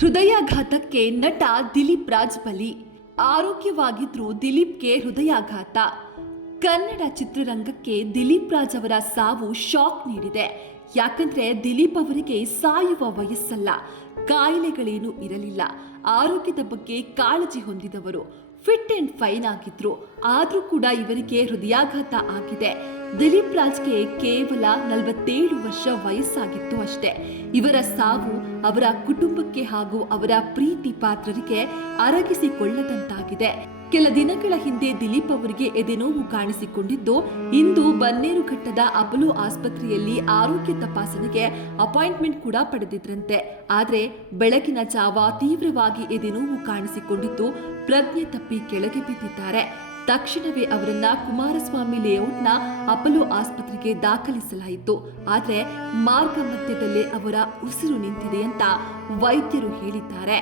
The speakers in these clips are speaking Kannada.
ಹೃದಯಾಘಾತಕ್ಕೆ ನಟ ದಿಲೀಪ್ ರಾಜ್ ಬಲಿ. ಆರೋಗ್ಯವಾಗಿದ್ರೂ ದಿಲೀಪ್ಗೆ ಹೃದಯಾಘಾತ. ಕನ್ನಡ ಚಿತ್ರರಂಗಕ್ಕೆ ದಿಲೀಪ್ ರಾಜ್ ಅವರ ಸಾವು ಶಾಕ್ ನೀಡಿದೆ. ಯಾಕಂದ್ರೆ ದಿಲೀಪ್ ಅವರಿಗೆ ಸಾಯುವ ವಯಸ್ಸಲ್ಲ, ಕಾಯಿಲೆಗಳೇನೂ ಇರಲಿಲ್ಲ, ಆರೋಗ್ಯದ ಬಗ್ಗೆ ಕಾಳಜಿ ಹೊಂದಿದವರು, ಫಿಟ್ ಅಂಡ್ ಫೈನ್ ಆಗಿದ್ರು. ಆದ್ರೂ ಕೂಡ ಇವರಿಗೆ ಹೃದಯಾಘಾತ ಆಗಿದೆ. ದಿಲೀಪ್ ರಾಜ್ಗೆ ಕೇವಲ 47 ವರ್ಷ ವಯಸ್ಸಾಗಿತ್ತು ಅಷ್ಟೇ. ಇವರ ಸಾವು ಅವರ ಕುಟುಂಬಕ್ಕೆ ಹಾಗೂ ಅವರ ಪ್ರೀತಿ ಪಾತ್ರರಿಗೆ ಅರಗಿಸಿಕೊಳ್ಳದಂತಾಗಿದೆ. ಕೆಲ ದಿನಗಳ ಹಿಂದೆ ದಿಲೀಪ್ ಅವರಿಗೆ ಎದೆನೋವು ಕಾಣಿಸಿಕೊಂಡಿದ್ದು, ಇಂದು ಬನ್ನೇರುಘಟ್ಟದ ಅಪೋಲೋ ಆಸ್ಪತ್ರೆಯಲ್ಲಿ ಆರೋಗ್ಯ ತಪಾಸಣೆಗೆ ಅಪಾಯಿಂಟ್ಮೆಂಟ್ ಕೂಡ ಪಡೆದಿದ್ರಂತೆ. ಆದ್ರೆ ಬೆಳಗಿನ ಜಾವ ತೀವ್ರವಾಗಿ ಎದೆನೋವು ಕಾಣಿಸಿಕೊಂಡಿದ್ದು, ಪ್ರಜ್ಞೆ ತಪ್ಪಿ ಕೆಳಗೆ ಬಿದ್ದಿದ್ದಾರೆ. ತಕ್ಷಣವೇ ಅವರನ್ನ ಕುಮಾರಸ್ವಾಮಿ ಲೇಔಟ್ನ ಅಪೋಲೋ ಆಸ್ಪತ್ರೆಗೆ ದಾಖಲಿಸಲಾಯಿತು. ಆದ್ರೆ ಮಾರ್ಗ ಮಧ್ಯದಲ್ಲೇ ಅವರ ಉಸಿರು ನಿಂತಿದೆ ಅಂತ ವೈದ್ಯರು ಹೇಳಿದ್ದಾರೆ.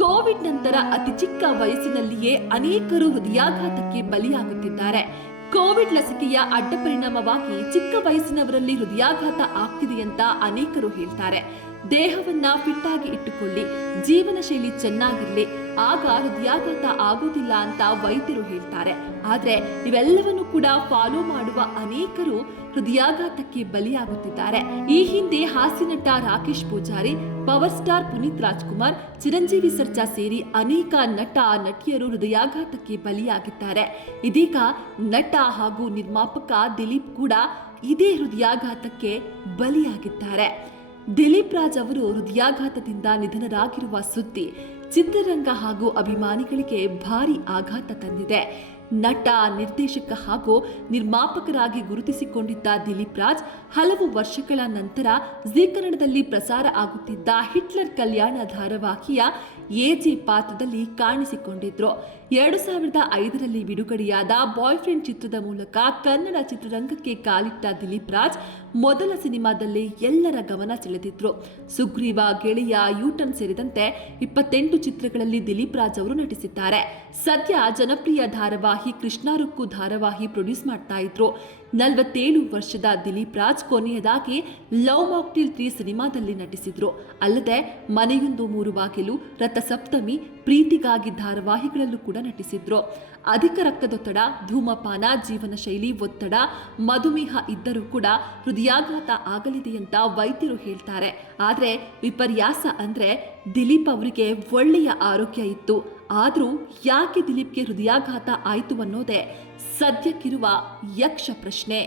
ಕೋವಿಡ್ ನಂತರ ಅತಿ ಚಿಕ್ಕ ವಯಸ್ಸಿನಲ್ಲಿಯೇ ಅನೇಕರು ಹೃದಯಾಘಾತಕ್ಕೆ ಬಲಿಯಾಗುತ್ತಿದ್ದಾರೆ. ಕೋವಿಡ್ ಲಸಿಕೆಯ ಅಡ್ಡ ಪರಿಣಾಮವಾಗಿ ಚಿಕ್ಕ ವಯಸ್ಸಿನವರಲ್ಲಿ ಹೃದಯಾಘಾತ ಆಗ್ತಿದೆ ಅಂತ ಅನೇಕರು ಹೇಳ್ತಾರೆ. ದೇಹವನ್ನ ಫಿಟ್ ಆಗಿ ಇಟ್ಟುಕೊಳ್ಳಿ, ಜೀವನ ಶೈಲಿ ಚೆನ್ನಾಗಿರ್ಲಿ, ಆಗ ಹೃದಯಾಘಾತ ಆಗೋದಿಲ್ಲ ಅಂತ ವೈದ್ಯರು ಹೇಳ್ತಾರೆ. ಆದ್ರೆ ಇವೆಲ್ಲವನ್ನು ಕೂಡ ಫಾಲೋ ಮಾಡುವ ಅನೇಕರು ಹೃದಯಾಘಾತಕ್ಕೆ ಬಲಿಯಾಗುತ್ತಿದ್ದಾರೆ. ಈ ಹಿಂದೆ ಹಾಸ್ಯ ನಟ ರಾಕೇಶ್ ಪೂಜಾರಿ, ಪವರ್ ಸ್ಟಾರ್ ಪುನೀತ್ ರಾಜ್ಕುಮಾರ್, ಚಿರಂಜೀವಿ ಸರ್ಜಾ ಸೇರಿ ಅನೇಕ ನಟ ನಟಿಯರು ಹೃದಯಾಘಾತಕ್ಕೆ ಬಲಿಯಾಗಿದ್ದಾರೆ. ಇದೀಗ ನಟ ಹಾಗೂ ನಿರ್ಮಾಪಕ ದಿಲೀಪ್ ಕೂಡ ಇದೇ ಹೃದಯಾಘಾತಕ್ಕೆ ಬಲಿಯಾಗಿದ್ದಾರೆ. ದಿಲೀಪ್ ರಾಜ್ ಅವರು ಹೃದಯಾಘಾತದಿಂದ ನಿಧನರಾಗಿರುವ ಸುದ್ದಿ ಚಿತ್ರರಂಗ ಹಾಗೂ ಅಭಿಮಾನಿಗಳಿಗೆ ಭಾರಿ ಆಘಾತ ತಂದಿದೆ. ನಟ, ನಿರ್ದೇಶಕ ಹಾಗೂ ನಿರ್ಮಾಪಕರಾಗಿ ಗುರುತಿಸಿಕೊಂಡಿದ್ದ ದಿಲೀಪ್ ರಾಜ್ ಹಲವು ವರ್ಷಗಳ ನಂತರ ಜೀ ಕನ್ನಡದಲ್ಲಿ ಪ್ರಸಾರ ಆಗುತ್ತಿದ್ದ ಹಿಟ್ಲರ್ ಕಲ್ಯಾಣ ಧಾರಾವಾಹಿಯ ಎಜೆ ಪಾತ್ರದಲ್ಲಿ ಕಾಣಿಸಿಕೊಂಡಿದ್ರು. 2005ರಲ್ಲಿ ಬಿಡುಗಡೆಯಾದ ಬಾಯ್ ಫ್ರೆಂಡ್ ಚಿತ್ರದ ಮೂಲಕ ಕನ್ನಡ ಚಿತ್ರರಂಗಕ್ಕೆ ಕಾಲಿಟ್ಟ ದಿಲೀಪ್ ರಾಜ್ ಮೊದಲ ಸಿನಿಮಾದಲ್ಲೇ ಎಲ್ಲರ ಗಮನ ಸೆಳೆದಿದ್ರು. ಸುಗ್ರೀವ, ಗೆಳೆಯ, ಯೂಟರ್ನ್ ಸೇರಿದಂತೆ 28 ಚಿತ್ರಗಳಲ್ಲಿ ದಿಲೀಪ್ ರಾಜ್ ಅವರು ನಟಿಸಿದ್ದಾರೆ. ಸದ್ಯ ಜನಪ್ರಿಯ ಧಾರಾವಾಹಿ ಕೃಷ್ಣಾರುಕ್ಕು ಧಾರಾವಾಹಿ ಪ್ರೊಡ್ಯೂಸ್ ಮಾಡ್ತಾ ಇದ್ರು. 47 ವರ್ಷದ ದಿಲೀಪ್ ರಾಜ್ ಕೊನೆಯದಾಗಿ ಲವ್ ಮಾಕ್ಟೇಲ್ 3 ಸಿನಿಮಾದಲ್ಲಿ ನಟಿಸಿದ್ರು. ಅಲ್ಲದೆ ಮನೆಯೊಂದು 3 ಬಾಗಿಲು, ರಥಸಪ್ತಮಿ, ಪ್ರೀತಿಗಾಗಿ ಧಾರಾವಾಹಿಗಳಲ್ಲೂ ಕೂಡ ನಟಿಸಿದ್ರು. ಅಧಿಕ ರಕ್ತದೊತ್ತಡ, ಧೂಮಪಾನ, ಜೀವನ ಶೈಲಿ ಒತ್ತಡ, ಮಧುಮೇಹ ಇದ್ದರೂ ಕೂಡ ಹೃದಯಾಘಾತ ಆಗಲಿದೆ ಅಂತ ವೈದ್ಯರು ಹೇಳ್ತಾರೆ. ಆದ್ರೆ ವಿಪರ್ಯಾಸ ಅಂದ್ರೆ ದಿಲೀಪ್ ಅವರಿಗೆ ಒಳ್ಳೆಯ ಆರೋಗ್ಯ ಇತ್ತು. ಆದ್ರೂ ಯಾಕೆ ದಿಲೀಪ್ಗೆ ಹೃದಯಾಘಾತ ಆಯಿತು ಅನ್ನೋದೇ ಸದ್ಯಕ್ಕಿರುವ ಯಕ್ಷ ಪ್ರಶ್ನೆ.